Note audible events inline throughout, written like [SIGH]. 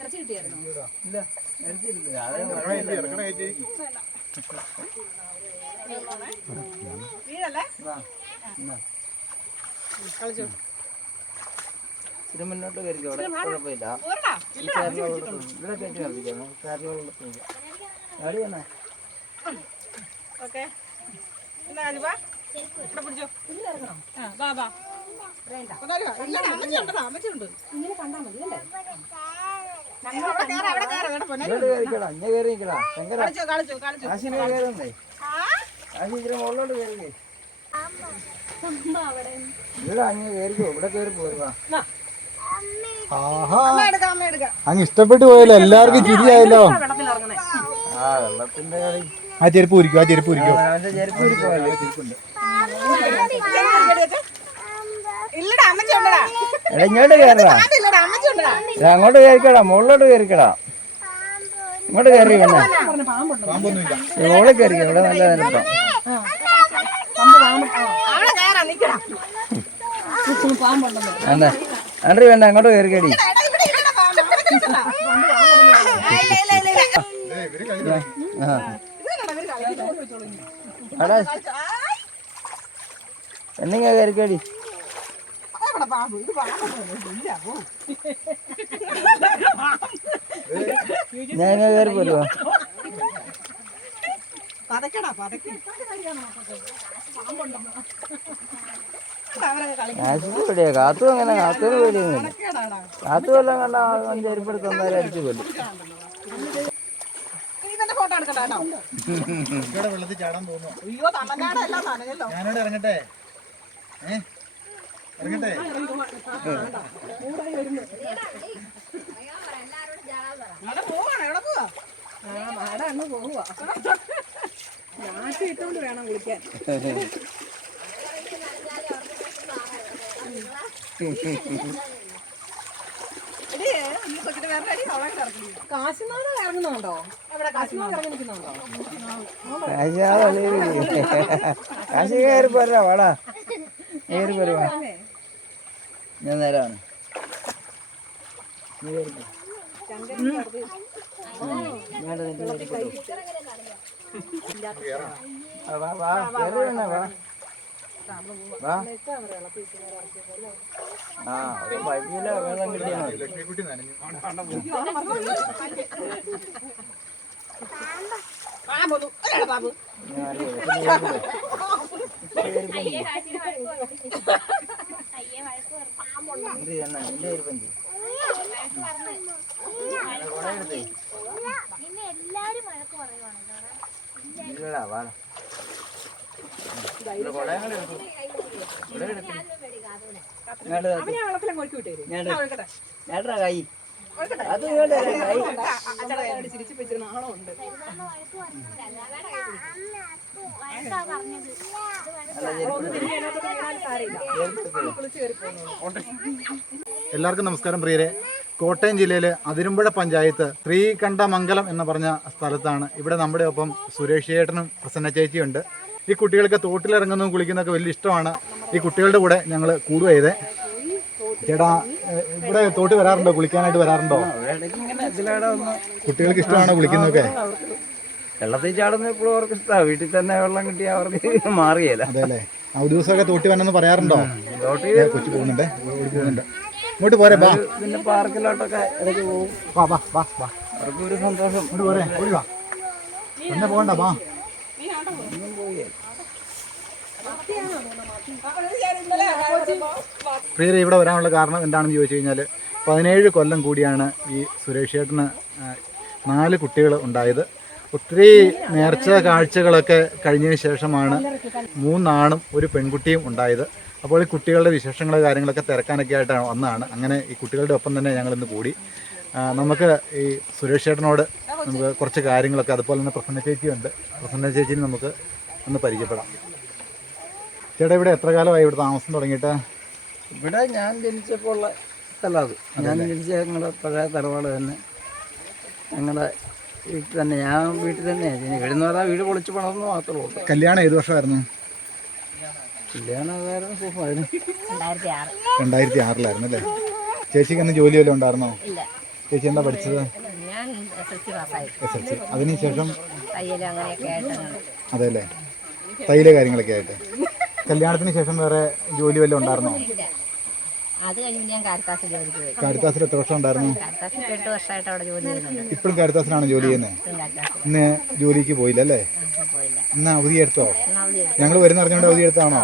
ഇറച്ചി കിട്ടിയായിരുന്നു? വീഴല്ലേ? കളിച്ചു? ഇച്ചിരി മുന്നോട്ട് കയറിക്കോ അവിടെ കുഴപ്പമില്ല. പോരടാ ഈ വെള്ളത്തിൽ ഇവിടെ കയറ്റി കളിക്കാം ചാരിന് വെള്ളത്തിൽ ഓക്കെ. കയറി ഇവിടെ അങ്ങ് കയറിക്കോ ഇവിടെ കയറി പോരുവാ അങ്ങ് ഇഷ്ടപ്പെട്ടു പോയല്ലോ എല്ലാവർക്കും ചിരിയായല്ലോ. ആ ചെരുപ്പ് ഉരിക്കോ ആ ചെരുപ്പ് ഉരിക്കോ ഇങ്ങോട്ട് കയറടാ. അങ്ങോട്ട് കയറിക്കടാ മുകളിലോട്ട് കയറിക്കടാ. ഇങ്ങോട്ട് കയറി പാമ്പുണ്ട്? മുകളിൽ കയറി ഇവിടെ നല്ല നേരം അവിടെ കയറാ പാമ്പുണ്ടെന്ന് വേണ്ട അങ്ങോട്ട് പാമ്പ്? ഇത് പാമ്പൊന്നുമല്ല. ഇല്ല, പോ. ഞാൻ ഇങ്ങനെ കയറി പോരുവാ പതക്കടാ, പതക്ക്. കാശിക്ക് പേടിയാ കാത്തു അങ്ങനെ കാത്തുവിന് പതക്കേടാടാ. കാത്തു വല്ലതും കണ്ട ചെരുപ്പെടുത്ത് ഒന്നേരം അടിച്ചു കൊല്ലും. വെള്ളത്തിൽ ചാടാൻ തോന്നുന്നു അയ്യോ തമിഴ്നാട് എല്ലാം നനഞ്ഞല്ലോ ഞാനിവിടെ ഇറങ്ങട്ടെ? ഏ? ഇറങ്ങട്ടെ? പോവാ? [LAUGHS] ഇട്ടുകൊണ്ട് വേണം കുളിക്കാൻ. [LAUGHS] കാശിനാട് ഇറങ്ങുന്നുണ്ടോ? എവിടെ കാശിനാട് ഇറങ്ങി നിൽക്കുന്നുണ്ടോ കാശി കയറി പോരാ വാടാ. കയറി പോരുവാ ഞാൻ നേരാണ്. കയറി വാ വാ. വാ. ആ വെള്ളം കിട്ടിയാൽ മതി എല്ലാവർക്കും നമസ്കാരം പ്രിയരെ. കോട്ടയം ജില്ലയിലെ അതിരുമ്പുഴ പഞ്ചായത്ത് ശ്രീകണ്ഠമംഗലം എന്ന് പറഞ്ഞ സ്ഥലത്താണ് ഇവിടെ നമ്മുടെ ഒപ്പം സുരേഷ് ചേട്ടനും പ്രസന്ന ചേച്ചിയുണ്ട്. ഈ കുട്ടികൾക്ക് തോട്ടിലിറങ്ങുന്നതും കുളിക്കുന്നതൊക്കെ വലിയ ഇഷ്ടമാണ്. ഈ കുട്ടികളുടെ കൂടെ ഞങ്ങൾ കൂടുക ചെയ്തേ. ചേട്ടാ ഇവിടെ തോട്ടി വരാറുണ്ടോ? കുളിക്കാനായിട്ട് വരാറുണ്ടോ? കുട്ടികൾക്ക് ഇഷ്ടമാണോ കുളിക്കുന്നതൊക്കെ? വെള്ളത്തിൽ ചാടുന്ന എപ്പോഴും അവർക്ക് ഇഷ്ടമാണ് വീട്ടിൽ തന്നെ വെള്ളം കിട്ടിയാൽ അവർക്ക് മാറിയല്ല അതെ അല്ലേ? ആ ഒരു ദിവസമൊക്കെ തോട്ടി വന്നെന്ന് പറയാറുണ്ടോ? കൊച്ചു പോകുന്നുണ്ട്. പോകുന്നുണ്ട്. ഇങ്ങോട്ട് പോരെ ബാ. പിന്നെ പാർക്കിലോട്ടൊക്കെ ഇടയ്ക്ക് പോകും. വാ വാ വാ വാ. അവർക്ക് ഒരു സന്തോഷം. ഇങ്ങോട്ട് പോരെ ഓടി വാ. എന്നെ പോകണ്ട വാ പ്രിയരെ ഇവിടെ വരാനുള്ള കാരണം എന്താണെന്ന് ചോദിച്ചു കഴിഞ്ഞാൽ പതിനേഴ് കൊല്ലം കൂടിയാണ് ഈ സുരേഷ് ചേട്ടന് നാല് കുട്ടികൾ ഉണ്ടായത്. ഒത്തിരി നേർച്ച കാഴ്ചകളൊക്കെ കഴിഞ്ഞതിന് ശേഷമാണ് മൂന്നാണും ഒരു പെൺകുട്ടിയും ഉണ്ടായത്. അപ്പോൾ ഈ കുട്ടികളുടെ വിശേഷങ്ങൾ കാര്യങ്ങളൊക്കെ തിരക്കാനൊക്കെ ആയിട്ടാണ് വന്നതാണ്. അങ്ങനെ ഈ കുട്ടികളുടെ ഒപ്പം തന്നെ ഞങ്ങൾ ഇന്ന് കൂടി. നമുക്ക് ഈ സുരേഷ് ചേട്ടനോട് നമുക്ക് കുറച്ച് കാര്യങ്ങളൊക്കെ അതുപോലെ തന്നെ പ്രസന്ന ചേച്ചിയുണ്ട്. പ്രസന്ന ചേച്ചിന് നമുക്ക് ഒന്ന് പരിചയപ്പെടാം. ചേട്ടാ ഇവിടെ എത്ര കാലമായി ഇവിടെ താമസം തുടങ്ങിയിട്ട്? ഇവിടെ ഞാൻ ജനിച്ചപ്പോൾ ഉള്ള സ്ഥലം അത്. ഞാൻ ജനിച്ച ഞങ്ങളുടെ പഴയ തറവാട് തന്നെ. ഞങ്ങളുടെ വീട്ടിൽ തന്നെ ഞാൻ വീട്ടിൽ തന്നെയാണ് ഇനി ഇവിടെ നിന്ന് പറഞ്ഞാൽ വീട് പൊളിച്ച് പണമെന്ന് മാത്രമേ ഉള്ളൂ. കല്യാണം ഏത് വർഷമായിരുന്നു? കല്യാണം അതായിരുന്നു സുഖമായിരുന്നു. രണ്ടായിരത്തി ആറ് ആറിലായിരുന്നു അല്ലേ? ചേച്ചിക്ക് അന്ന് ജോലി വല്ലതും ഉണ്ടായിരുന്നോ? ഇല്ല. ചേച്ചി എന്താ പഠിച്ചത്? എസ് എൽ സി അതിനുശേഷം? അതെ അല്ലേ തൈല കാര്യങ്ങളൊക്കെ ആയിട്ട്. കല്യാണത്തിന് ശേഷം വേറെ ജോലി വല്ലതും ഉണ്ടായിരുന്നോ? അത് കഴിഞ്ഞ് ഞാൻ കാരിത്താസ് ജോലിക്ക് പോയി. കാരിത്താസിൽ എത്ര വർഷം ഉണ്ടായിരുന്നു? കാരിത്താസ് ഇപ്പം എട്ട് വർഷമായിട്ട് അവിടെ ജോലി ചെയ്യുന്നുണ്ട്. ഇപ്പോഴും കാരിത്താസിലാണ് ജോലി ചെയ്യുന്നത് ഇന്ന് ജോലിക്ക് പോയില്ല അല്ലേ? ഇന്ന് അവധി എടുത്തോ? ഞങ്ങൾ വരുന്ന അറിഞ്ഞുകൊണ്ട് അവധി എടുത്താണോ?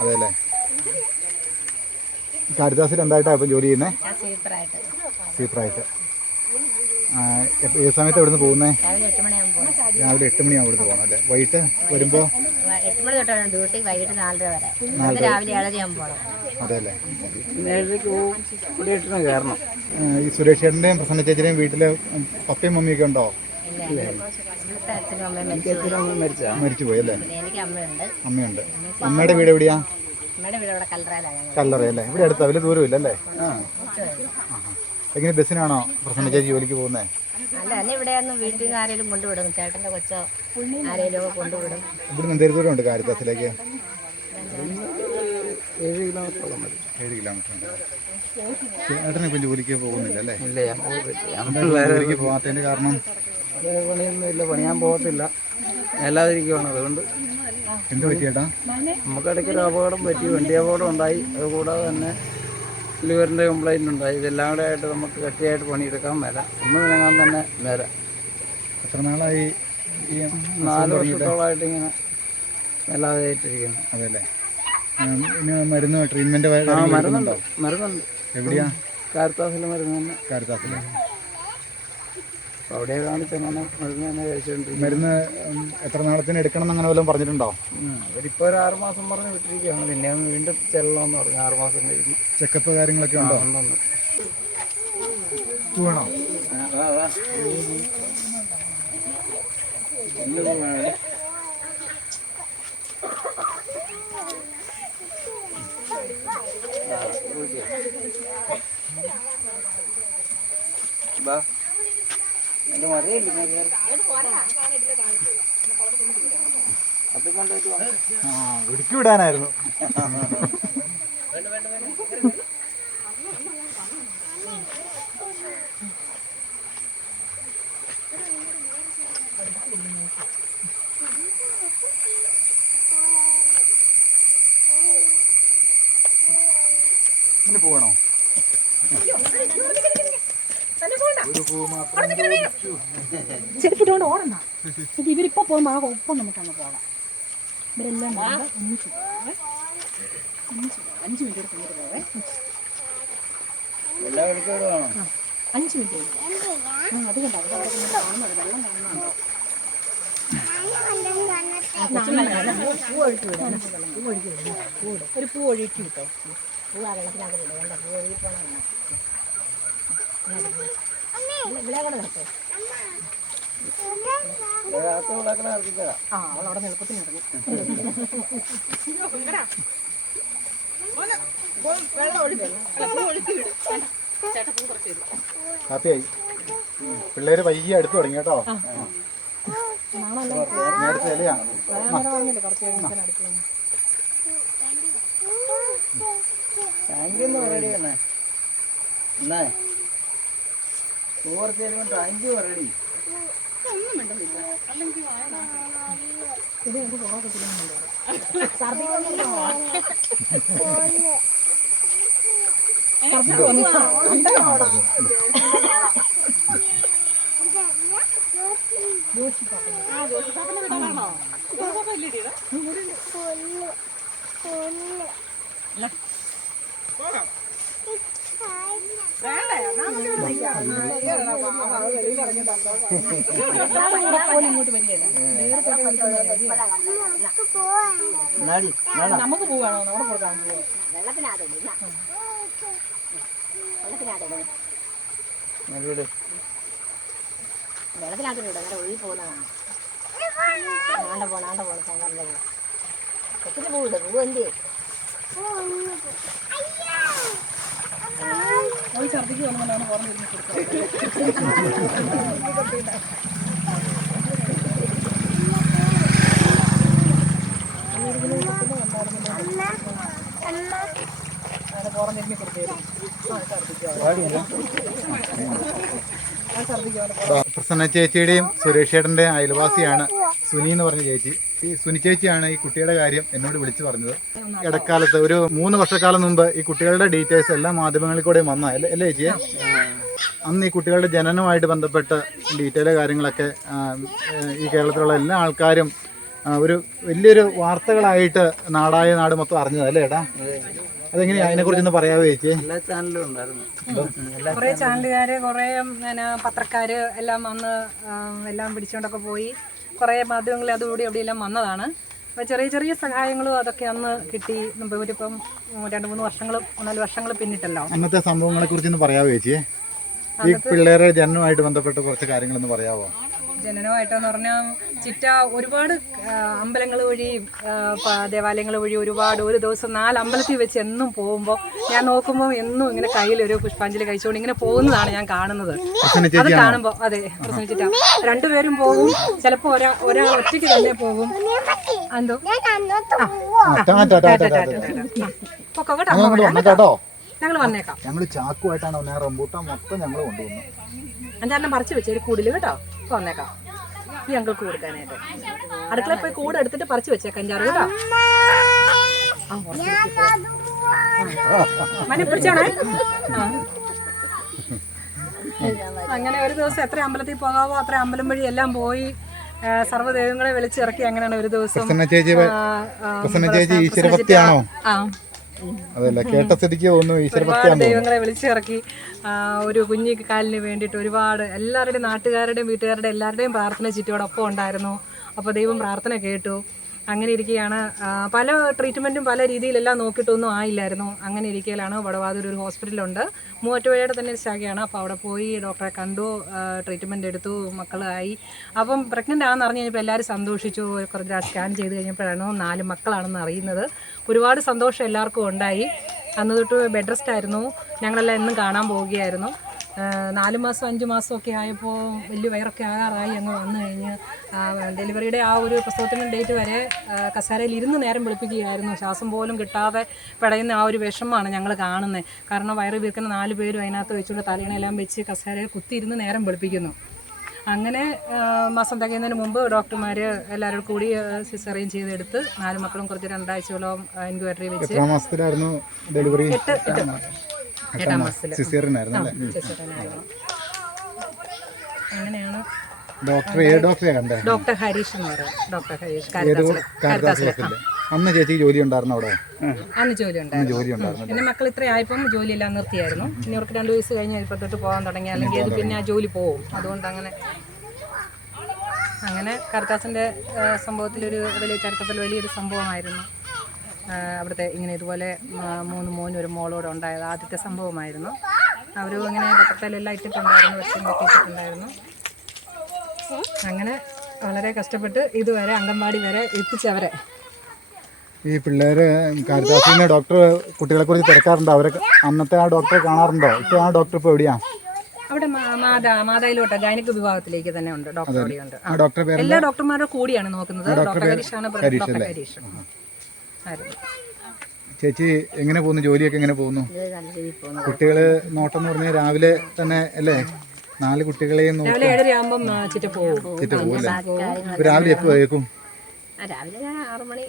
അതെ അല്ലേ കാരിത്താസിൽ എന്തായിട്ടാണ് ഇപ്പം ജോലി ചെയ്യുന്നത് സീപ്പറായിട്ട് ഏത് സമയത്ത് ഇവിടുന്ന് പോകുന്നത് രാവിലെ എട്ട് മണിയാവും ഇവിടുന്ന് പോകണം അല്ലേ? വൈകിട്ട് വരുമ്പോൾ എട്ട് മണി തൊട്ടാണ് ഡ്യൂട്ടി വൈകിട്ട് നാലര വരെ. രാവിലെ ഏഴരയാകുമ്പോൾ ഇട്ടിന് ഈ സുരേഷ് ചേട്ടന്റെയും പ്രസന്ന ചേച്ചിയുടെയും വീട്ടിൽ പപ്പയും മമ്മിയൊക്കെ ഉണ്ടോ? ഇല്ല ഇവിടുത്തെ അച്ഛനും അമ്മയും മരിച്ചു പോയി. മരിച്ചാ മരിച്ചു? പോയി അല്ലേ? അമ്മയുണ്ട്. അമ്മയുടെ വീട് എവിടെയാ? കല്ലറയല്ലേ ഇവിടെ അടുത്താ വലിയ ദൂരമില്ല അല്ലേ ആ എങ്ങനെ ബസ്സിനാണോ പ്രസന്ന ചേച്ചി ജോലിക്ക് പോകുന്നത് അല്ല എന്നെ ഇവിടെ വീട്ടിൽ നിന്ന് ആരെങ്കിലും കൊണ്ടുവിടും. ചേട്ടന്റെ കൊച്ചോ ആരെങ്കിലും ഒക്കെ കൊണ്ടുവിടും. ഇവിടുന്ന് എന്തേലും ദൂരമുണ്ട് കാരിത്താസിലേക്ക്? ഏഴ് കിലോമീറ്ററോളം മതി. ഏഴ് കിലോമീറ്റർ ഉണ്ട് ചേട്ടന് ഇപ്പം ജോലിക്ക് പോകുന്നില്ല അല്ലേ? ഇല്ല ഞാൻ പോകത്തില്ല. ഞാൻ ജോലിക്ക് പോകാത്തതിന്റെ കാരണം? വേറെ പണിയൊന്നും ഇല്ല പണിയാൻ പോകത്തില്ല. അല്ലാതിരിക്കുവാണ് അതുകൊണ്ട്. എന്ത് പറ്റിയേട്ടാ നമുക്ക് ഇടയ്ക്ക് ഒരു അപകടം പറ്റി വണ്ടി അപകടം ഉണ്ടായി. അതുകൂടാതെ തന്നെ ലിവറിന്റെ കംപ്ലൈന്റ് ഉണ്ടായി ഇതെല്ലാം കൂടെ ആയിട്ട് നമുക്ക് കട്ടിയായിട്ട് പണിയെടുക്കാൻ മേല. ഒന്ന് വിനങ്ങാൻ തന്നെ മേല. എത്ര നാളായി ഈ നാല് വർഷത്തോളമായിട്ട് ഇങ്ങനെ മേലാതായിട്ടിരിക്കുന്നു അതെ അതല്ലേ മരുന്ന് ട്രീറ്റ്മെന്റ് മരുന്നുണ്ട്. മരുന്നുണ്ട്. എവിടെയാ? കാരത്താസിലെ മരുന്ന് തന്നെ. കാരിത്താസിലെ. അപ്പോൾ മരുന്ന് തന്നെ കഴിച്ചുകൊണ്ടിരിക്കും മരുന്ന് എത്ര നാളത്തിന് എടുക്കണം എന്നങ്ങനെ വല്ലതും പറഞ്ഞിട്ടുണ്ടോ? അവരിപ്പോൾ ഒരു ആറ് മാസം പറഞ്ഞ് വിട്ടിരിക്കുകയാണ്. പിന്നെ വീണ്ടും ചെല്ലണമെന്ന് പറഞ്ഞു. ആറ് മാസം കഴിയുമ്പോൾ ചെക്കപ്പ് കാര്യങ്ങളൊക്കെ ഉണ്ടോ? ഉണ്ടെന്ന് പോകണോ ബാ. എന്റെ ഒടുക്കി വിടാനായിരുന്നു. ഇനി പോകണോ ഒരു പൂ മാത്രം ചോദിച്ചു. ചെരുപ്പിട്ടുകൊണ്ട് ഓടണ്ട ഇത് ഇവരിപ്പോ പോകുമ്പോൾ ആ ഒപ്പം നമുക്ക് അങ്ങ് പോകാം ഇവരെല്ലാം പോകാം അഞ്ച് മിനിറ്റ് എടുത്ത് ഇങ്ങോട്ട് പോവേ അഞ്ച് മിനിറ്റ് അത് കണ്ടോ കാണുന്നത് വെള്ളം കാണുന്നുണ്ടോ ഒരു പൂ ഒഴുക്കി കിട്ടോ പൂ ആ വെള്ളത്തിനകത്ത് വിടും വേണ്ട പൂ ഒഴുകി ആ എളുപ്പത്തിന് ഇറങ്ങി. ഹാപ്പിയായി. പിള്ളേര് വൈകി അടുത്ത് തുടങ്ങി കേട്ടോ. ഇലയാണ് ടാങ്ക് ഒന്ന് റെഡി തന്നെ എന്നാ? ജോഷിപ്പാപ്പ ഇല്ലേടി ഇവിടെ? പോകാം. നമുക്ക് പോവാണോ നമ്മുടെ കൊടുക്കാൻ പോവാ വെള്ളത്തിനകത്ത് ഇടും വെള്ളത്തിനകത്ത് ഇടും വീട് വെള്ളത്തിനകത്ത് ഇടും അങ്ങനെ ഒഴുകി പോകുന്നതാണ്. ആണ്ട പോണം ആണ്ട പോണം ശങ്കറിന്റെ പൂ ഒത്തിരി പൂവിടും പൂ എന്ത് ചെയ്യും? പ്രസന്ന ചേച്ചിയുടെയും സുരേഷ് അയൽവാസിയാണ് സുനി എന്ന് പറഞ്ഞ ചേച്ചി. ഈ സുനി ചേച്ചിയാണ് ഈ കുട്ടിയുടെ കാര്യം എന്നോട് വിളിച്ചു പറഞ്ഞത്. ഇടക്കാലത്ത് ഒരു മൂന്ന് വർഷക്കാലം മുമ്പ് ഈ കുട്ടികളുടെ ഡീറ്റെയിൽസ് എല്ലാ മാധ്യമങ്ങളിൽ കൂടെ വന്ന അല്ലേ അല്ലേ ചേച്ചിയെ അന്ന് ഈ കുട്ടികളുടെ ജനനവുമായിട്ട് ബന്ധപ്പെട്ട ഡീറ്റെയിൽ കാര്യങ്ങളൊക്കെ ഈ കേരളത്തിലുള്ള എല്ലാ ആൾക്കാരും ഒരു വലിയൊരു വാർത്തകളായിട്ട് നാടായ നാട് മൊത്തം അറിഞ്ഞത് അല്ലേ ഏട്ടാ? അതെങ്ങനെയാ? അതിനെക്കുറിച്ചൊന്ന് പറയാവോ ചേച്ചി? എല്ലാ ചാനലും ഉണ്ടായിരുന്നു. കുറെ കുറേ കുറെ പത്രക്കാർ എല്ലാം വന്ന് എല്ലാം പിടിച്ചോണ്ടൊക്കെ പോയി. കുറേ മാധ്യമങ്ങളിൽ അതുകൂടി എവിടെയെല്ലാം വന്നതാണ്. അപ്പോൾ ചെറിയ ചെറിയ സഹായങ്ങളും അതൊക്കെ അന്ന് കിട്ടി. ഒരിപ്പം രണ്ട് മൂന്ന് വർഷങ്ങൾ നാല് വർഷങ്ങൾ പിന്നിട്ടല്ലോ. അന്നത്തെ സംഭവങ്ങളെ കുറിച്ചൊന്ന് പറയാമോ ചേച്ചി ഈ പിള്ളേരുടെ ജനനവുമായിട്ട് ബന്ധപ്പെട്ട് കുറച്ച് കാര്യങ്ങളൊന്ന് പറയാവോ? ജനനമായിട്ടെന്ന് പറഞ്ഞാൽ ചിറ്റ ഒരുപാട് അമ്പലങ്ങൾ വഴി ദേവാലയങ്ങൾ വഴി ഒരുപാട് ഒരു ദിവസം നാല് അമ്പലത്തിൽ വെച്ച് എന്നും പോകുമ്പോൾ ഞാൻ നോക്കുമ്പോൾ എന്നും ഇങ്ങനെ കയ്യിൽ ഒരു പുഷ്പാഞ്ജലി കഴിച്ചുകൊണ്ട് ഇങ്ങനെ പോകുന്നതാണ് ഞാൻ കാണുന്നത്. അത് കാണുമ്പോൾ അതെ പ്രസംഗിച്ചിട്ട രണ്ടുപേരും പോകും ചിലപ്പോൾ ഒരാ ഒരാൾ ഒറ്റയ്ക്ക് തന്നെ പോകും. എന്തോ? കേട്ടോ ഞങ്ങൾ വന്നേക്കാം ഞങ്ങൾ ചാക്കുമായിട്ടാണ് വന്നേ റംബൂട്ടാൻ മൊത്തം ഞങ്ങൾ കൊണ്ടുവന്നു. അഞ്ചാറിനെ മറിച്ച് വെച്ചേര് കൂടുതൽ കേട്ടോ. വന്നേക്കാം ഈ അങ്കിൾക്ക് കൊടുക്കാനായിട്ട് അടുക്കള പോയി കൂടെ എടുത്തിട്ട് പറിച്ചു വെച്ചേക്കാം അഞ്ചാറ് കേട്ടോ ആ, കുറച്ച് വെച്ചിട്ട്. ആ. മനെ പിടിച്ചാണേ ആ. അങ്ങനെ ഒരു ദിവസം എത്ര അമ്പലത്തിൽ പോകാവോ അത്ര അമ്പലം വഴി എല്ലാം പോയി സർവദേവങ്ങളെ വിളിച്ചിറക്കി അങ്ങനെയാണ് ഒരു ദിവസം ചേച്ചി ഈശ്വരഭക്തിയാണോ ആ അതല്ല കേട്ട സ്ഥിതിക്ക് തോന്നുന്നു ഒരുപാട് ദൈവങ്ങളെ വിളിച്ചിറക്കി ഒരു കുഞ്ഞി കാലിന് വേണ്ടിയിട്ട് ഒരുപാട് എല്ലാവരുടെയും നാട്ടുകാരുടെയും വീട്ടുകാരുടെയും എല്ലാവരുടെയും പ്രാർത്ഥന ചുറ്റോടൊപ്പം ഉണ്ടായിരുന്നു. അപ്പോൾ ദൈവം പ്രാർത്ഥന കേട്ടു. അങ്ങനെ ഇരിക്കുകയാണ്. പല ട്രീറ്റ്മെന്റും പല രീതിയിലെല്ലാം നോക്കിയിട്ടൊന്നും ആയില്ലായിരുന്നു. അങ്ങനെ ഇരിക്കലാണ് വടവാതൂർ ഒരു ഹോസ്പിറ്റലുണ്ട് മൂവാറ്റുപുഴയുടെ തന്നെ ഒരു ശാഖയാണ്. അപ്പോൾ അവിടെ പോയി ഡോക്ടറെ കണ്ടു ട്രീറ്റ്മെന്റ് എടുത്തു മക്കളായി. അപ്പം പ്രഗ്നന്റ് ആണെന്ന് അറിഞ്ഞ് കഴിഞ്ഞപ്പോൾ എല്ലാവരും സന്തോഷിച്ചു. കുറച്ച് സ്കാൻ ചെയ്ത് കഴിഞ്ഞപ്പോഴാണ് നാല് മക്കളാണെന്ന് അറിയുന്നത്. ഒരുപാട് സന്തോഷം എല്ലാവർക്കും ഉണ്ടായി. അന്ന് തൊട്ട് ബെഡ് റെസ്റ്റ് ആയിരുന്നു. ഞങ്ങളെല്ലാം എന്നും കാണാൻ പോവുകയായിരുന്നു. നാല് മാസം അഞ്ച് മാസമൊക്കെ ആയപ്പോൾ വലിയ വയറൊക്കെ ആകാറായി അങ്ങ് വന്നു കഴിഞ്ഞ്. ഡെലിവറിയുടെ ആ ഒരു പ്രസവത്തിന്റെ ഡേറ്റ് വരെ കസേരയിൽ ഇരുന്ന് നേരം വിളിപ്പിക്കുകയായിരുന്നു. ശ്വാസം പോലും കിട്ടാതെ പിടയുന്ന ആ ഒരു വിഷമമാണ് ഞങ്ങൾ കാണുന്നത്. കാരണം വയറ് വീർക്കുന്ന നാല് പേരും അതിനകത്ത് വെച്ചുകൊണ്ട് തലയിണെല്ലാം വെച്ച് കസേരയിൽ കുത്തിയിരുന്ന് നേരം വിളിപ്പിക്കുന്നു. അങ്ങനെ മാസം തികയുന്നതിന് മുമ്പ് ഡോക്ടർമാർ എല്ലാവരും കൂടി സിസറിയും ചെയ്തെടുത്ത് നാല് മക്കളും കുറച്ച് രണ്ടാഴ്ചയോളം ഇൻക്വയറി വെച്ച് ഡെലിവറി എട്ട് മാസത്തിൽ സിസേറിനായിരുന്നു അല്ലേ? സിസറിനായിരുന്നു അങ്ങനെയാണ് ഡോക്ടർ ഏത് ഡോക്ടറെ കണ്ടേ? ഡോക്ടർ ഹരീഷ് എന്ന് പറയും. ഡോക്ടർ ഹരീഷ് കാരിദാസിലെ അന്ന് ചേച്ചി ജോലി ഉണ്ടായിരുന്നു അവിടെ? അന്ന് ജോലി ഉണ്ടായിരുന്നു. ജോലി ഉണ്ടായിരുന്നു എന്റെ മക്കൾ ഇത്ര ജോലി ജോലിയെല്ലാം നിർത്തിയായിരുന്നു. ഇനി അവർക്ക് രണ്ട് വയസ്സ് കഴിഞ്ഞ് ഇപ്പത്തോട്ട് തൊട്ട് പോകാൻ തുടങ്ങി അല്ലെങ്കിൽ അത് പിന്നെ ആ ജോലി പോവും. അതുകൊണ്ട് അങ്ങനെ അങ്ങനെ കർത്താസിന്റെ സംഭവത്തിലൊരു വലിയ ചരിത്രത്തിൽ വലിയൊരു സംഭവമായിരുന്നു. അവിടുത്തെ ഇങ്ങനെ ഇതുപോലെ മൂന്ന് മോനും ഒരു മോളോടെ ഉണ്ടായത് ആദ്യത്തെ സംഭവമായിരുന്നു. അവരും ഇങ്ങനെ പത്രത്തിലെല്ലാം ഇട്ടിട്ടുണ്ടായിരുന്നു വെച്ചും ഇട്ടിട്ടുണ്ടായിരുന്നു അങ്ങനെ വളരെ കഷ്ടപ്പെട്ട് ഇതുവരെ അംഗൻവാടി വരെ എത്തിച്ചവരെ. ഈ പിള്ളേര് കാരിദാസിന്ന് ഡോക്ടർ കുട്ടികളെ കുറിച്ച് തിരക്കാറുണ്ടോ? അവരൊക്കെ അന്നത്തെ ആ ഡോക്ടറെ കാണാറുണ്ടോ? ഇപ്പോൾ ആ ഡോക്ടർ ഇപ്പോൾ എവിടെയാ? അവിടെ മാതാ മാതായിലോട്ട് ഗൈനിക് വിഭാഗത്തിലേക്ക് തന്നെ ഉണ്ട് ഡോക്ടർ എല്ലാ ഡോക്ടർമാരുടെ കൂടിയാണ് നോക്കുന്നത്. ഡോക്ടർ ഹരീഷാണ് ആണ് ഡോക്ടർ ഹരീഷ് ആയിരുന്നു. ചേച്ചി എങ്ങനെ പോകുന്നു? ജോലിയൊക്കെ എങ്ങനെ പോകുന്നു? കുട്ടികൾ നോട്ടം എന്ന് പറഞ്ഞാൽ രാവിലെ തന്നെ അല്ലേ? നാല് കുട്ടികളെയും നോക്കി. രാവിലെ ഏഴര ആകുമ്പം ചിറ്റ പോകും. രാവിലെ എപ്പോ കേൾക്കും ആ രാവിലെ ഞാൻ ആറ് മണി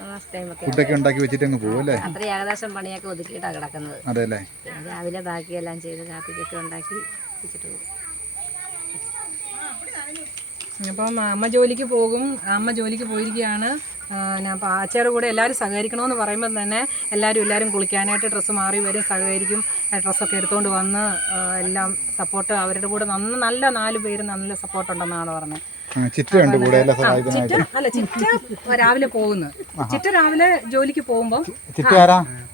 ആ ടൈമൊക്കെ ഫുഡൊക്കെ ഉണ്ടാക്കി വെച്ചിട്ട് അങ്ങ് പോകും അല്ലേ? അത്ര ഏകദേശം പണിയൊക്കെ ഒതുക്കിയിട്ടാണ് കിടക്കുന്നത്. അതെ അല്ലേ? രാവിലെ ബാക്കിയെല്ലാം ചെയ്ത് കാപ്പിക്കൊക്കെ ഉണ്ടാക്കി വെച്ചിട്ട് പോകും. അപ്പം അമ്മ ജോലിക്ക് പോകും. അമ്മ ജോലിക്ക് പോയിരിക്കുകയാണ്. അപ്പോൾ ആച്ചയുടെ കൂടെ എല്ലാവരും സഹകരിക്കണമെന്ന് പറയുമ്പോൾ തന്നെ എല്ലാവരും എല്ലാവരും കുളിക്കാനായിട്ട് ഡ്രസ്സ് മാറി വരും സഹകരിക്കും. ഡ്രസ്സൊക്കെ എടുത്തുകൊണ്ട് വന്ന് എല്ലാം സപ്പോർട്ട് അവരുടെ കൂടെ നന്ന നല്ല നാല് പേര് നല്ല സപ്പോർട്ട് ഉണ്ടെന്നാണ് പറഞ്ഞത്. ചിറ്റ അല്ല ചിറ്റ രാവിലെ പോകുന്നു. ചിറ്റ രാവിലെ ജോലിക്ക് പോകുമ്പോൾ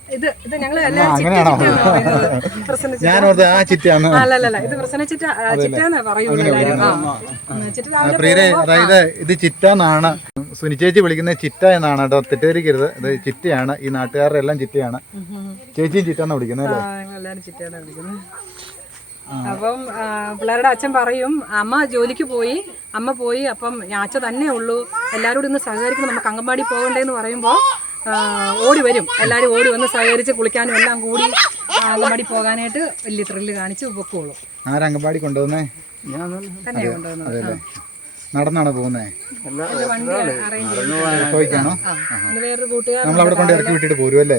ഇത് ഇത് ഞങ്ങൾ ആ, അല്ലല്ല ഇത് പ്രസന്ന ചിറ്റ പറയുന്നത് പ്രിയരെ അതായത് ഇത് ചിറ്റാന്നാണ്. സുനി ചേച്ചി വിളിക്കുന്നത് ചിറ്റ എന്നാണ് കേട്ടോ തെറ്റിദ്ധരിക്കരുത്. ഇത് ചിറ്റയാണ് ഈ നാട്ടുകാരുടെ എല്ലാം ചിറ്റയാണ്. ചേച്ചിയും ചിറ്റ എന്നാ വിളിക്കുന്നത് ചിറ്റയാണ് വിളിക്കുന്നത്. അപ്പം പിള്ളേരുടെ അച്ഛൻ പറയും അമ്മ ജോലിക്ക് പോയി അമ്മ പോയി അപ്പം ഞാൻ അച്ഛ തന്നെ ഉള്ളൂ. എല്ലാവരോടും ഇന്ന് സഹകരിക്കണം നമുക്ക് അങ്കൻവാടി പോകണ്ടേന്ന് പറയുമ്പോൾ ഓടി വരും. എല്ലാവരും ഓടി വന്ന് സഹകരിച്ച് കുളിക്കാനും എല്ലാം കൂടി അംഗൻവാടി പോകാനായിട്ട് വലിയ ത്രില്ല് കാണിച്ച് പൊക്കോളും. ആരാ അങ്കമ്പാടി കൊണ്ടുവന്നേ? ഞാൻ തന്നെ കൊണ്ടുവന്നത്. നടന്നാണോ പോകുന്നേ? നമ്മൾ അവിടെ കൊണ്ട് ഇറക്കി വിട്ടിട്ട് പോരും അല്ലേ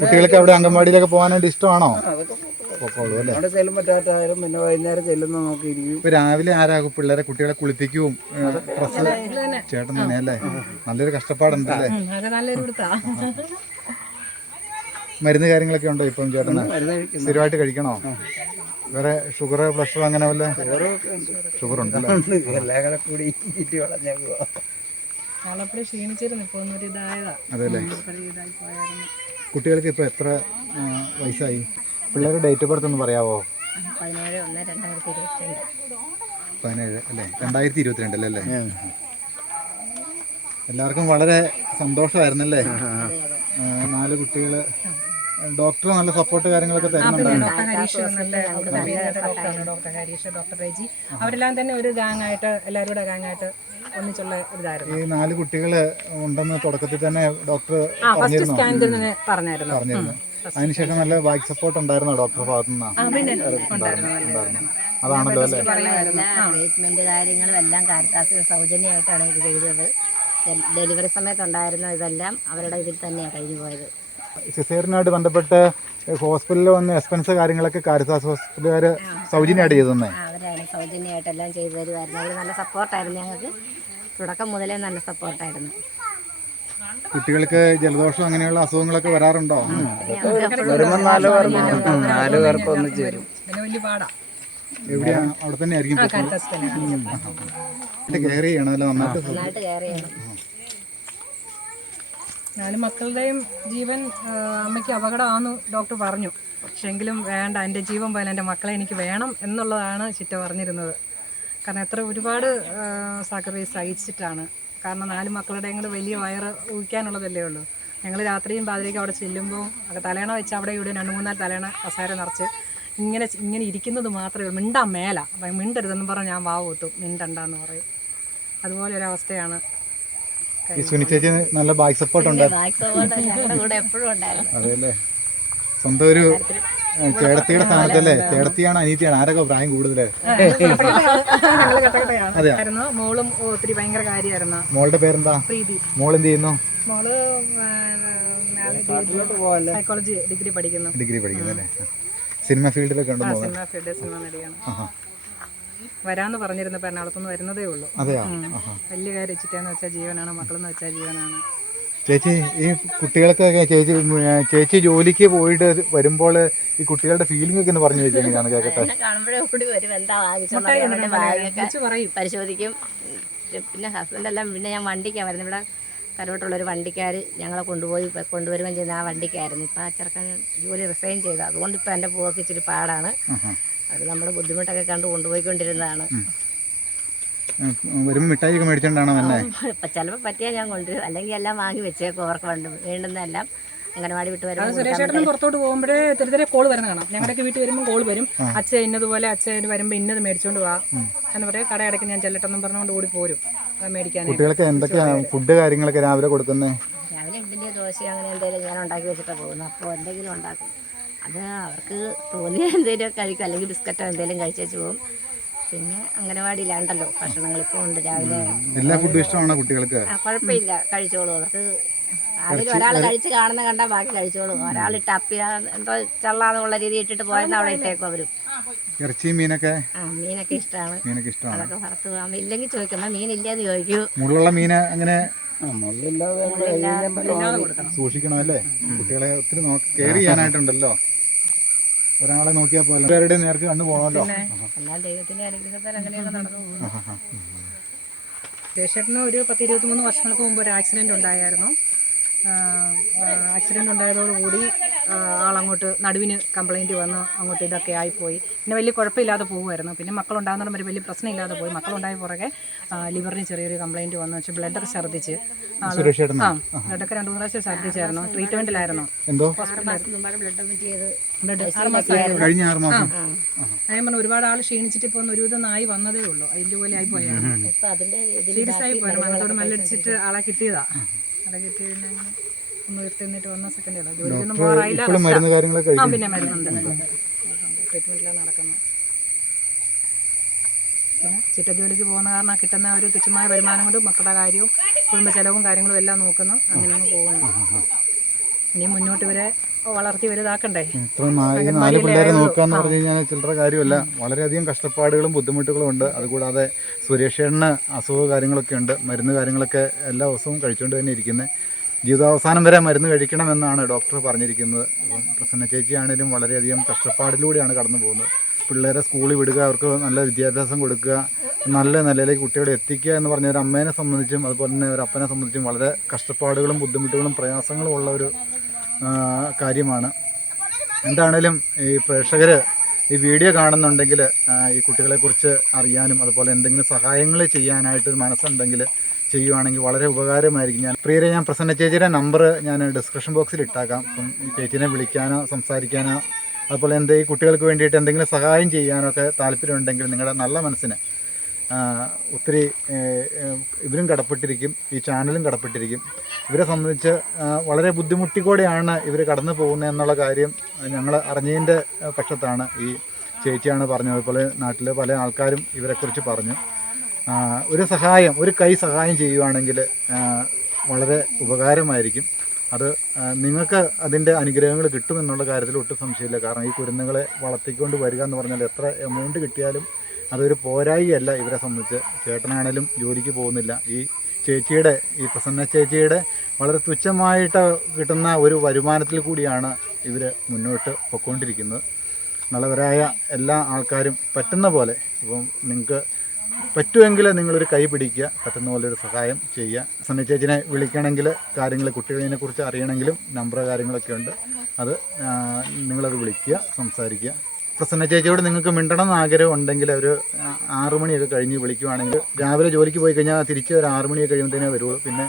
കുട്ടികൾക്ക് അവിടെ അംഗൻവാടിയിലൊക്കെ പോകാനായിട്ട് ഇഷ്ടമാണോ? പൊക്കോളൂ അല്ലേ? അവിടെ ചെല്ലുമ്പോൾ ടാറ്റായാലും പിന്നെ വൈകുന്നേരം ചെല്ലുന്ന നോക്കിയിരിക്കും ഇപ്പൊ രാവിലെ ആരാ പിള്ളേരെ കുട്ടികളെ കുളിപ്പിക്കും ഡ്രസ് ചേട്ടൻ തന്നെ അല്ലേ? നല്ലൊരു കഷ്ടപ്പാടുണ്ട് അല്ലേ? മരുന്ന് കാര്യങ്ങളൊക്കെ ഉണ്ടോ ഇപ്പം ചേട്ടന്? സ്ഥിരമായിട്ട് കഴിക്കണോ? വേറെ ഷുഗർ പ്രഷർ അങ്ങനെ വല്ല? ഷുഗർ ഉണ്ടല്ലേ കൂടെ അതെല്ലേ കുട്ടികൾക്ക് ഇപ്പൊ എത്ര വയസ്സായി? പിള്ളേരുടെ ഡേറ്റ് ഓഫ് ബർത്ത് ഒന്ന് പറയാവോ? പതിനേഴ് ഒന്ന് രണ്ടായിരത്തി ഇരുപത്തിരണ്ട്. പതിനേഴ് അല്ലേ? രണ്ടായിരത്തി ഇരുപത്തിരണ്ടല്ലേ അല്ലേ എല്ലാവർക്കും വളരെ സന്തോഷമായിരുന്നല്ലേ? നാല് കുട്ടികൾ ഡോക്ടർ നല്ല സപ്പോർട്ട് കാര്യങ്ങളൊക്കെ തരുന്നുണ്ടായിരുന്നു ഡോക്ടർ ഹരീഷ് അവരെല്ലാം തന്നെ ഒരു ഗാങ് ആയിട്ട് എല്ലാവരും കൂടെ ഗാങ് ആയിട്ട് ഒന്നിച്ചുള്ള ഇതായിരുന്നു ഈ നാല് കുട്ടികൾ ഉണ്ടെന്ന് തുടക്കത്തിൽ തന്നെ ഡോക്ടർ പറഞ്ഞിരുന്നു? ഫസ്റ്റ് സ്കാൻ തന്നെ പറഞ്ഞായിരുന്നു. പറഞ്ഞിരുന്നു. അതിനുശേഷം നല്ല ബാക്ക് സപ്പോർട്ട് ഉണ്ടായിരുന്നോ ഡോക്ടർ ഭാഗത്തു നിന്നാണ് അതാണല്ലോ അല്ലേ? ട്രീറ്റ്മെന്റ് കാര്യങ്ങളും എല്ലാം കാരിത്താസിന് സൗജന്യമായിട്ടാണ് ഇത് ചെയ്തത്. ഡെലിവറി സമയത്തുണ്ടായിരുന്ന ഇതെല്ലാം അവരുടെ ഇതിൽ തന്നെയാണ് കഴിഞ്ഞു പോയത്. സിസേറിനായിട്ട് ബന്ധപ്പെട്ട് ഹോസ്പിറ്റലിൽ വന്ന് എക്സ്പെൻസ് കാര്യങ്ങളൊക്കെ കാരിത്താസ് ഹോസ്പിറ്റലുകാർ സൗജന്യമായിട്ട് ചെയ്തു തന്നെ ആ, അവരാണ് സൗജന്യമായിട്ടെല്ലാം ചെയ്തു തരുമായിരുന്നു അവർ നല്ല സപ്പോർട്ടായിരുന്നു ഞങ്ങൾക്ക്. തുടക്കം മുതലേ നല്ല സപ്പോർട്ടായിരുന്നു കുട്ടികൾക്ക് ജലദോഷം അങ്ങനെയുള്ള അസുഖങ്ങളൊക്കെ വരാറുണ്ടോ? വരുമ്പോൾ നാല് പേർക്ക് നാല് പേർക്ക് ഒന്നിച്ച് വരും അവിടെ തന്നെ ആയിരിക്കും കെയർ ചെയ്യണമല്ലോ നന്നായിട്ട് നന്നായിട്ട് കെയർ നാല് മക്കളുടെയും ജീവൻ അമ്മയ്ക്ക് അപകടമാണെന്ന് ഡോക്ടർ പറഞ്ഞു. പക്ഷെങ്കിലും വേണ്ട എന്റെ ജീവൻ പോലെ എന്റെ മക്കളെ എനിക്ക് വേണം എന്നുള്ളതാണ് ചിറ്റ പറഞ്ഞിരുന്നത്. കാരണം എത്ര ഒരുപാട് സാക്രിഫൈസ് സഹിച്ചിട്ടാണ്. കാരണം നാല് മക്കളുടെയും കൂടെ വലിയ വയറ് ഊഹിക്കാനുള്ളതല്ലേ ഉള്ളൂ. ഞങ്ങൾ രാത്രിയും പാതിരയ്ക്ക് അവിടെ ചെല്ലുമ്പോൾ തലേണ വെച്ച് അവിടെ ഇവിടെ രണ്ട് മൂന്നാൽ തലേണ കസാര നിറച്ച് ഇങ്ങനെ ഇങ്ങനെ ഇരിക്കുന്നത് മാത്രമേ ഉള്ളൂ. മിണ്ടാ മേല. അപ്പം മിണ്ടരുതെന്ന് പറഞ്ഞാൽ ഞാൻ വാവ് കൂത്തും. മിണ്ടണ്ടെന്ന് പറയും. അതുപോലെ ഒരവസ്ഥയാണ് അവസ്ഥയാണ് ഈ സുനി ചേച്ചി നല്ല ബാക്ക് സപ്പോർട്ട് ഉണ്ട് ബാക്ക് സപ്പോർട്ട് ഞങ്ങളുടെ കൂടെ എപ്പോഴും ഉണ്ടായിരുന്നു. സ്വന്തം ഒരു ചേടത്തിയുടെ സ്ഥാനത്തല്ലേ? ചേടത്തിയാണ് അനീതിയാണ്. ആരൊക്കെ പ്രായം കൂടുതൽ? മോളും ഒത്തിരി ഭയങ്കര കാര്യമായിരുന്നു മോളുടെ പേരെന്താ? പ്രീതി. മോൾ എന്ത് ചെയ്യുന്നു? മോൾ സൈക്കോളജി ഡിഗ്രി പഠിക്കുന്നു. ഡിഗ്രി പഠിക്കുന്നല്ലേ? സിനിമ ഫീൽഡിലൊക്കെ ഉണ്ടോ സിനിമ ഫീൽഡ് സിനിമ നടിയാണ്. വരാന്ന് പറഞ്ഞിരുന്നപ്പോൾ എറണാകുളത്തുനിന്ന് വരുന്നതേ ഉള്ളൂ. വലിയ കാര്യം വെച്ചിട്ടാന്ന് വെച്ചാൽ ജീവനാണ്. മക്കളെന്ന് വെച്ചാൽ ജീവനാണ്. ചേച്ചി ഈ കുട്ടികൾക്കൊക്കെ ചേച്ചി ചേച്ചി ജോലിക്ക് പോയിട്ട് വരുമ്പോൾ ഈ കുട്ടികളുടെ ഫീലിംഗ് ഒക്കെ ഒന്ന് പറഞ്ഞു വെച്ചാൽ ഞാൻ കേൾക്കട്ടെ പരിശോധിക്കും. പിന്നെ പിന്നെ ഹസ്ബൻഡെല്ലാം പിന്നെ ഞാൻ വണ്ടിക്കാണ് വരുന്നത്. ഇവിടെ കരുവട്ടുള്ളൊരു വണ്ടിക്കാർ ഞങ്ങളെ കൊണ്ടുപോയി കൊണ്ടുവരുമ്പോൾ കൊണ്ടുവരുകയും ചെയ്യുന്ന ആ വണ്ടിക്കായിരുന്നു. ഇപ്പം ആ ചെറുക്കൻ ജോലി റിസൈൻ ചെയ്തു. അതുകൊണ്ട് ഇപ്പം എന്റെ പോക്ക് ഇച്ചിരി പാടാണ്. അത് നമ്മുടെ ബുദ്ധിമുട്ടൊക്കെ കണ്ട് കൊണ്ടുപോയിക്കൊണ്ടിരുന്നതാണ്. വരുമ്പോൾ മിഠായി ഒക്കെ മേടിച്ചോണ്ടാണോ എന്നെ ഇപ്പം ചിലപ്പോൾ പറ്റിയാൽ ഞാൻ കൊണ്ടുവരും. അല്ലെങ്കിൽ എല്ലാം വാങ്ങി വെച്ചേക്കും അവർക്ക് വേണ്ട വേണ്ടുന്നതെല്ലാം അംഗനവാടി വിട്ട് അത് വരുമ്പോൾ സുരേഷ് ചേട്ടനും പുറത്തോട്ട് പോകുമ്പോഴേ തെരുതെ കോൾ വരുന്ന കാണാം. ഞങ്ങളുടെയൊക്കെ വീട്ടിൽ വരുമ്പോൾ കോൾ വരും. അച്ഛൻ ഇന്നതുപോലെ അച്ഛൻ വരുമ്പോൾ ഇന്നത് മേടിച്ചോണ്ട് വാ എന്ന് പറയും. കടയടയ്ക്ക് ഞാൻ ചെല്ലട്ടെന്നും പറഞ്ഞുകൊണ്ട് ഓടി പോരും. മേടിക്കാൻ കുട്ടികൾക്ക് എന്തൊക്കെയാ ഫുഡ് കാര്യങ്ങളൊക്കെ രാവിലെ കൊടുക്കുന്നത് രാവിലെ ഇഡ്ഡലി ദോശ അങ്ങനെ എന്തെങ്കിലും ഞാൻ ഉണ്ടാക്കി വെച്ചിട്ടാണ് പോകുന്നത്. അപ്പോൾ എന്തെങ്കിലും ഉണ്ടാക്കും. അത് അവർക്ക് തോന്നിയ എന്തെങ്കിലും കഴിക്കും. അല്ലെങ്കിൽ ബിസ്ക്കറ്റോ എന്തെങ്കിലും കഴിച്ചു പോകും. പിന്നെ അംഗനവാടിയിലാണ്ടല്ലോ ഭക്ഷണങ്ങൾ ഇപ്പോൾ ഉണ്ട് രാവിലെ. എല്ലാ ഫുഡും ഇഷ്ടമാണോ കുട്ടികൾക്ക്? കുഴപ്പമില്ല കഴിച്ചോളൂ. അവർക്ക് അതിൽ ഒരാൾ കഴിച്ച് കാണുന്ന കണ്ടാൽ ബാക്കി കഴിച്ചോളൂ. ഒരാൾ ടപ്പി എന്തോ ചള്ളാന്നുള്ള രീതി ഇട്ടിട്ട് പോയെന്ന് അവിടെ ഇട്ടേക്കും അവരും. ഇറച്ചിയും മീനൊക്കെ? ആ മീനൊക്കെ ഇഷ്ടമാണ്. മീനൊക്കെ ഇഷ്ടമാണ്. അതൊക്കെ വറുത്ത് പോകാം ഇല്ലെങ്കിൽ ചോദിക്കും "അമ്മ, മീനില്ലേന്ന് ചോദിക്കൂ. മുള്ളുള്ള മീൻ അങ്ങനെ സൂക്ഷിക്കണം അല്ലേ കുട്ടികളെ ഒത്തിരി കെയർ ചെയ്യാനായിട്ടുണ്ടല്ലോ. ഒരാളെ നോക്കിയാൽ പോലെ പേരുടെ നേർക്ക് കണ്ണു പോകണമല്ലോ എല്ലാം നടന്നു ഒരു പത്ത് ഇരുപത്തിമൂന്ന് വർഷങ്ങൾക്ക് മുമ്പ് ഒരു ആക്സിഡന്റ് ഉണ്ടായിരുന്നു. ആക്സിഡന്റ് ഉണ്ടായതോടുകൂടി ആളങ്ങോട്ട് നടുവിന് കംപ്ലൈന്റ് വന്ന് അങ്ങോട്ട് ഇതൊക്കെ ആയിപ്പോയി. പിന്നെ വലിയ കുഴപ്പമില്ലാതെ പോകുമായിരുന്നു പിന്നെ മക്കളുണ്ടാകുന്നിടം വരെ വലിയ പ്രശ്നമില്ലാതെ പോയി. മക്കളുണ്ടായ പുറകെ ലിവറിന് ചെറിയൊരു കംപ്ലൈന്റ് വന്നു. വെച്ചാൽ ബ്ലഡൊക്കെ ഛർദ്ദിച്ച്? ആ ബ്ലഡൊക്കെ രണ്ട് മൂന്ന് പ്രാവശ്യം ഛർദ്ദിച്ചായിരുന്നു. ട്രീറ്റ്മെന്റിലായിരുന്നു കഴിഞ്ഞ ആറ് മാസം. ഞാൻ പറഞ്ഞു ഒരുപാട് ആൾ ക്ഷീണിച്ചിട്ട് ഇപ്പോൾ ഒന്ന് ഒരുവിധം ആയി വന്നതേ ഉള്ളൂ. അതിന്റെ പോലെ ആയി പോയാണ്. ഇപ്പം സീരിയസ് ആയി പോയിരുന്നു മരണത്തോട് മല്ലടിച്ചിട്ട് ആളെ കിട്ടിയതാ. കിട്ടി പിന്നെ അങ്ങനെ ഒന്ന് ഉയർത്തിന്നിട്ട് വന്ന സെക്കൻഡ് ഉള്ളൂ. ജോലിക്കൊന്നും പോകാറായില്ല കാര്യങ്ങളൊക്കെ ആ പിന്നെ മരുന്നുണ്ട് ട്രീറ്റ്മെന്റിലാണ് നടക്കുന്നത് പിന്നെ ചിറ്റ ജോലിക്ക് പോകുന്ന കാരണം കിട്ടുന്ന ഒരു തുച്ഛമായ വരുമാനം കൊണ്ട് മക്കളുടെ കാര്യവും കുടുംബ ചെലവും കാര്യങ്ങളും എല്ലാം നോക്കുന്നു. അങ്ങനെ അങ്ങ് പോകുന്നു ഇനി മുന്നോട്ട് ഇവരെ വളർത്തി വലുതാക്കണ്ടേ? ഇത്ര നാല് പിള്ളേരെ നോക്കാന്ന് പറഞ്ഞു കഴിഞ്ഞാൽ ചില്ലറ കാര്യമല്ല. വളരെയധികം കഷ്ടപ്പാടുകളും ബുദ്ധിമുട്ടുകളും ഉണ്ട്. അതുകൂടാതെ സുരേഷേണ് അസുഖ കാര്യങ്ങളൊക്കെ ഉണ്ട്. മരുന്ന് കാര്യങ്ങളൊക്കെ എല്ലാ ദിവസവും കഴിച്ചുകൊണ്ട് തന്നെ ഇരിക്കുന്നത് ജീവിതാവസാനം വരെ മരുന്ന് കഴിക്കണമെന്നാണ് ഡോക്ടർ പറഞ്ഞിരിക്കുന്നത്. അപ്പം പ്രസന്ന ചേച്ചിയാണേലും വളരെയധികം കഷ്ടപ്പാടിലൂടെയാണ് കടന്നു പോകുന്നത്. പിള്ളേരെ സ്കൂളിൽ വിടുക അവർക്ക് നല്ല വിദ്യാഭ്യാസം കൊടുക്കുക നല്ല നിലയിലേക്ക് കുട്ടികളെ എത്തിക്കുക എന്ന് പറഞ്ഞ ഒരു അമ്മേനെ സംബന്ധിച്ചും അതുപോലെ തന്നെ ഒരു അപ്പനെ സംബന്ധിച്ചും വളരെ കഷ്ടപ്പാടുകളും ബുദ്ധിമുട്ടുകളും പ്രയാസങ്ങളും ഉള്ള ഒരു കാര്യമാണ്. എന്താണേലും ഈ പ്രേക്ഷകർ ഈ വീഡിയോ കാണുന്നുണ്ടെങ്കിൽ ഈ കുട്ടികളെക്കുറിച്ച് അറിയാനും അതുപോലെ എന്തെങ്കിലും സഹായങ്ങൾ ചെയ്യാനായിട്ട് മനസ്സുണ്ടെങ്കിൽ ചെയ്യുവാണെങ്കിൽ വളരെ ഉപകാരമായിരിക്കും. ഞാൻ പ്രിയരെ ഞാൻ പ്രസന്ന ചേച്ചിയുടെ നമ്പർ ഞാൻ ഡിസ്ക്രിപ്ഷൻ ബോക്സിൽ ഇട്ടാക്കാം. അപ്പം ചേച്ചിനെ വിളിക്കാനോ സംസാരിക്കാനോ അതുപോലെ എന്ത് ഈ കുട്ടികൾക്ക് വേണ്ടിയിട്ട് എന്തെങ്കിലും സഹായം ചെയ്യാനോ ഒക്കെ താല്പര്യമുണ്ടെങ്കിൽ നിങ്ങളുടെ നല്ല മനസ്സിന് ഒത്തിരി ഇവരും കടപ്പെട്ടിരിക്കും ഈ ചാനലും കടപ്പെട്ടിരിക്കും. ഇവരെ സംബന്ധിച്ച് വളരെ ബുദ്ധിമുട്ടിക്കൂടെയാണ് ഇവർ കടന്നു പോകുന്നത് എന്നുള്ള കാര്യം ഞങ്ങൾ അറിഞ്ഞതിന്റെ പക്ഷത്താണ് ഈ ചേച്ചിയാണ് പറഞ്ഞത്. അതുപോലെ നാട്ടിലെ പല ആൾക്കാരും ഇവരെക്കുറിച്ച് പറഞ്ഞു. ഒരു സഹായം ഒരു കൈ സഹായം ചെയ്യുവാണെങ്കിൽ വളരെ ഉപകാരമായിരിക്കും. അത് നിങ്ങൾക്ക് അതിന്റെ അനുഗ്രഹങ്ങൾ കിട്ടുമെന്നുള്ള കാര്യത്തിൽ ഒട്ടും സംശയമില്ല. കാരണം ഈ കുരുന്നുകളെ വളർത്തിക്കൊണ്ട് വരിക എന്ന് പറഞ്ഞാൽ എത്ര എമൗണ്ട് കിട്ടിയാലും അതൊരു പോരായിയല്ല ഇവരെ സംബന്ധിച്ച്. ചേട്ടനാണേലും ജോലിക്ക് പോകുന്നില്ല. ഈ ചേച്ചിയുടെ ഈ പ്രസന്ന ചേച്ചിയുടെ വളരെ തുച്ഛമായിട്ട് കിട്ടുന്ന ഒരു വരുമാനത്തിൽ കൂടിയാണ് ഇവർ മുന്നോട്ട് പൊയ്ക്കൊണ്ടിരിക്കുന്നത് നല്ലവരായ എല്ലാ ആൾക്കാരും പറ്റുന്ന പോലെ ഇപ്പം നിങ്ങൾക്ക് പറ്റുമെങ്കിൽ നിങ്ങളൊരു കൈ പിടിക്കുക പറ്റുന്ന പോലെ ഒരു സഹായം ചെയ്യുക. സണ്ണി ചേച്ചിനെ വിളിക്കണമെങ്കിൽ കാര്യങ്ങൾ കുട്ടികളിനെ കുറിച്ച് അറിയണമെങ്കിലും നമ്പർ കാര്യങ്ങളൊക്കെ ഉണ്ട്. അത് നിങ്ങളത് വിളിക്കുക സംസാരിക്കുക. പ്രസന്ന ചേച്ചിയോട് നിങ്ങൾക്ക് മിണ്ടണം എന്ന് ആഗ്രഹം ഉണ്ടെങ്കിൽ ഒരു ആറു മണിയൊക്കെ കഴിഞ്ഞ് വിളിക്കുവാണെങ്കിൽ രാവിലെ ജോലിക്ക് പോയി കഴിഞ്ഞാൽ തിരിച്ച് ഒരു ആറു മണിയൊക്കെ കഴിയുമ്പോഴത്തേനേ വരുള്ളൂ. പിന്നെ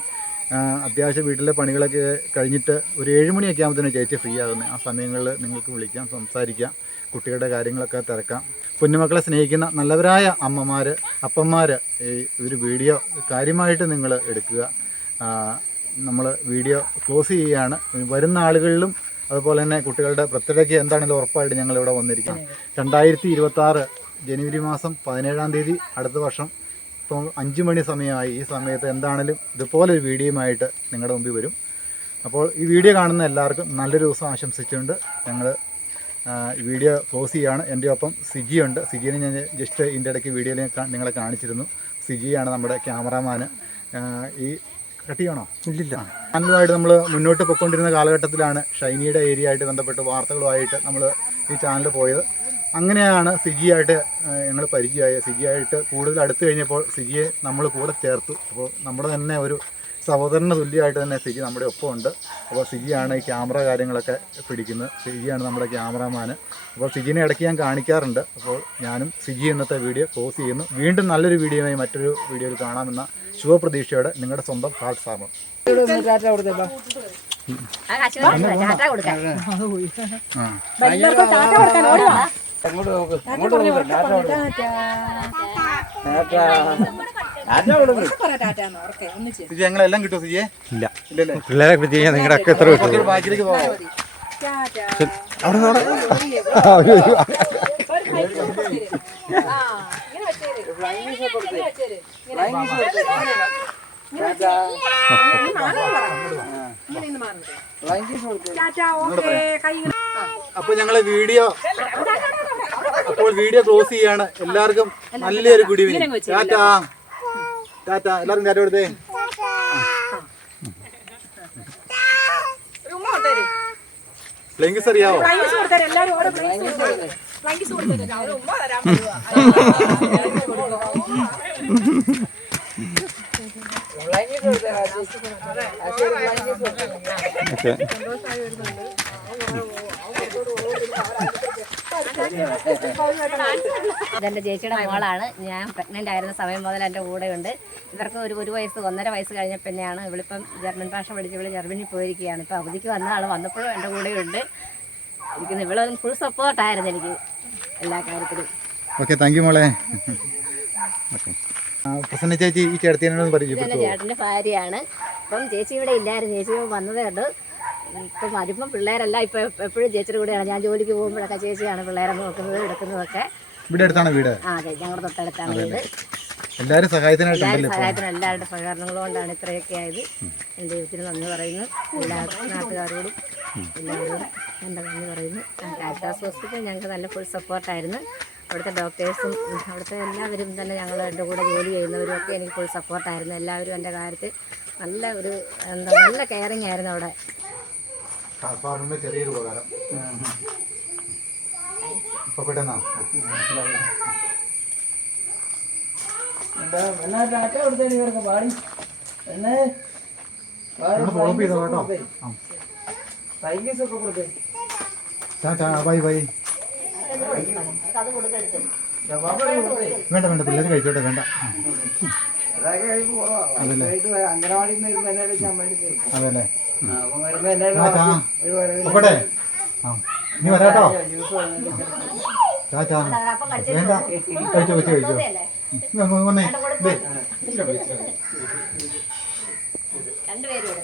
അത്യാവശ്യം വീട്ടിലെ പണികളൊക്കെ കഴിഞ്ഞിട്ട് ഒരു ഏഴ് മണിയൊക്കെ ആകുമ്പോഴത്തേനും ചേച്ചി ഫ്രീ ആകുന്നത് ആ സമയങ്ങളിൽ നിങ്ങൾക്ക് വിളിക്കാം സംസാരിക്കാം കുട്ടികളുടെ കാര്യങ്ങളൊക്കെ തിരക്കാം. കുഞ്ഞുമക്കളെ സ്നേഹിക്കുന്ന നല്ലവരായ അമ്മമാർ അപ്പന്മാർ ഈ ഒരു വീഡിയോ കാര്യമായിട്ട് നിങ്ങൾ എടുക്കുക. നമ്മൾ വീഡിയോ ക്ലോസ് ചെയ്യുകയാണ്. വരുന്ന ആളുകളിലും അതുപോലെ തന്നെ കുട്ടികളുടെ ബർത്ത്ഡേക്ക് എന്താണെങ്കിലും ഉറപ്പായിട്ട് ഞങ്ങൾ ഇവിടെ വന്നിരിക്കുന്നത് രണ്ടായിരത്തി ഇരുപത്തി ആറ് ജനുവരി മാസം പതിനേഴാം തീയതി അടുത്ത വർഷം ഇപ്പോൾ അഞ്ച് മണി സമയമായി. ഈ സമയത്ത് എന്താണെങ്കിലും ഇതുപോലെ ഒരു വീഡിയോയുമായിട്ട് നിങ്ങളുടെ മുമ്പിൽ വരും. അപ്പോൾ ഈ വീഡിയോ കാണുന്ന എല്ലാവർക്കും നല്ലൊരു ദിവസം ആശംസിച്ചുകൊണ്ട് ഞങ്ങൾ വീഡിയോ ക്ലോസ് ചെയ്യുകയാണ് എന്റെ ഒപ്പം സിജിയുണ്ട് സിജിനെ ഞാൻ ജസ്റ്റ് ഇതിന്റെ ഇടയ്ക്ക് വീഡിയോയിൽ നിങ്ങളെ കാണിച്ചിരുന്നു. സിജിയാണ് നമ്മുടെ ക്യാമറാമാന്. ഈ കട്ട് ഇല്ലില്ല. ചാനലുമായിട്ട് നമ്മൾ മുന്നോട്ട് പൊയ്ക്കൊണ്ടിരുന്ന കാലഘട്ടത്തിലാണ് ഷൈനിയുടെ ഏരിയ ആയിട്ട് ബന്ധപ്പെട്ട് വാർത്തകളുമായിട്ട് നമ്മൾ ഈ ചാനൽ പോയത്. അങ്ങനെയാണ് സിജിയായിട്ട് ഞങ്ങൾ പരിചയമായ സിജിയായിട്ട് കൂടുതൽ അടുത്ത് കഴിഞ്ഞപ്പോൾ സിജിയെ നമ്മൾ കൂടെ ചേർത്തു. അപ്പോൾ നമ്മുടെ തന്നെ ഒരു സഹോദരന് തുല്യമായിട്ട് തന്നെ സിജി നമ്മുടെ ഒപ്പം ഉണ്ട് അപ്പോൾ സിജിയാണ് ഈ ക്യാമറ കാര്യങ്ങളൊക്കെ പിടിക്കുന്നത്. സിജിയാണ് നമ്മുടെ ക്യാമറാമാൻ അപ്പോൾ സിജിനെ ഇടയ്ക്ക് ഞാൻ കാണിക്കാറുണ്ട്. അപ്പോൾ ഞാനും സിജി ഇന്നത്തെ വീഡിയോ ക്ലോസ് ചെയ്യുന്നു. വീണ്ടും നല്ലൊരു വീഡിയോയുമായി മറ്റൊരു വീഡിയോയിൽ കാണാമെന്ന ശുഭപ്രതീക്ഷയോടെ നിങ്ങളുടെ സ്വന്തം ഹാർട്ട്. സിജി ഞങ്ങളെല്ലാം കിട്ടുമോ സിജിയെ? ഇല്ല. ഇല്ലല്ലേ? പിള്ളേരെ പറ്റി നിങ്ങളുടെ ഒക്കെ എത്ര കിട്ടും. അവിടെ നിന്ന് അവിടെ ഒരു കൈ കൊടുത്തേര്. ആ, ഇങ്ങനെ വെച്ചേര്. ഇങ്ങനെ വെച്ചേര്. ഇങ്ങനെ. ഇങ്ങനെ മാറാൻ പറ. ഇങ്ങനെ ഇന്ന് മാറുന്നത്. Tata, okay. കൈ ഇങ്ങനെ. ആ. അപ്പോൾ ഞങ്ങൾ വീഡിയോ അപ്പോൾ വീഡിയോ ക്ലോസ് ചെയ്യാണ്. എല്ലാവർക്കും നല്ലൊരു ഗുഡ് ഈവനിങ് ടാറ്റ. ടാറ്റ. എല്ലാവർക്കും ടാറ്റ കൊടുത്തേ. ഫ്ലൈങ്സ് അറിയാവോ ഫ്ലൈങ് ഇതെന്റെ ചേച്ചിയുടെ മോളാണ്. ഞാൻ പ്രഗ്നന്റ് ആയിരുന്ന സമയം മുതൽ എന്റെ കൂടെയുണ്ട്. ഇവർക്ക് ഒരു ഒരു വയസ്സ് ഒന്നര വയസ്സ് കഴിഞ്ഞ പിന്നെയാണ് ഇവളിപ്പം ജർമ്മൻ ഭാഷ പഠിച്ച് ഇവൾ ജർമ്മനിൽ പോയിരിക്കുകയാണ്. ഇപ്പം അവധിക്ക് വന്ന ആൾ വന്നപ്പോഴും എന്റെ കൂടെയുണ്ട്. എനിക്ക് ഇവളൊരു ഫുൾ സപ്പോർട്ടായിരുന്നു എനിക്ക് എല്ലാ കാര്യത്തിലും. ഓക്കെ താങ്ക് യു മോളെ. പ്രസന്ന ചേച്ചി ഈ ചേട്ടത്തിനോട് പരിചയപ്പെട്ടു ചേട്ടന്റെ ഭാര്യയാണ്. ഇപ്പം ചേച്ചി ഇവിടെ ഇല്ലായിരുന്നു. ചേച്ചി വന്നതേ ഉണ്ട് ഇപ്പം വരുമ്പം പിള്ളേരല്ല ഇപ്പം എപ്പോഴും ചേച്ചിയുടെ കൂടെയാണ്. ഞാൻ ജോലിക്ക് പോകുമ്പോഴൊക്കെ ചേച്ചിയാണ് പിള്ളേരെ നോക്കുന്നത് എടുക്കുന്നതൊക്കെ. ഇവിടെ അടുത്താണ് വീട്. ആ അതെ ഞങ്ങളുടെ തൊട്ടടുത്താണ് വീട്. എല്ലാവരും സഹായത്തിനായിട്ടുണ്ടല്ലോ എല്ലാവരും സഹായത്തിന് എല്ലാവരുടെ സഹകരണങ്ങൾ കൊണ്ടാണ് ഇത്രയൊക്കെ ആയത്. എന്റെ ദൈവത്തിന് നന്ദി പറയുന്നു. എല്ലാ നാട്ടുകാരോടും എല്ലാവരോടും എന്റെ നന്ദി പറയുന്നു. കാരിത്താസ് ഹോസ്പിറ്റൽ ഞങ്ങൾക്ക് നല്ല ഫുൾ സപ്പോർട്ടായിരുന്നു. അവിടുത്തെ ഡോക്ടേഴ്സും അവിടുത്തെ എല്ലാവരും തന്നെ ഞങ്ങൾ എന്റെ കൂടെ ജോലി ചെയ്യുന്നവരും ഒക്കെ എനിക്ക് ഫുൾ സപ്പോർട്ടായിരുന്നു. എല്ലാവരും എന്റെ കാര്യത്തിൽ നല്ല ഒരു എന്താ നല്ല കെയറിങ് ആയിരുന്നു അവിടെ. കാർപ്പാറിന്റെ ചെറിയൊരു ഉപകാരം. ഇപ്പൊ പെട്ടെന്നാ? Bye bye. വേണ്ട വേണ്ട പിള്ളേർ കഴിച്ചോട്ടെ വേണ്ട. അതെല്ലേ? നോക്കട്ടെ ആ ഇനി വരാട്ടോ ടാറ്റാ വേണ്ട. കഴിച്ചോ കഴിച്ചോ കഴിച്ചോ. വന്ന്. രണ്ടുപേരും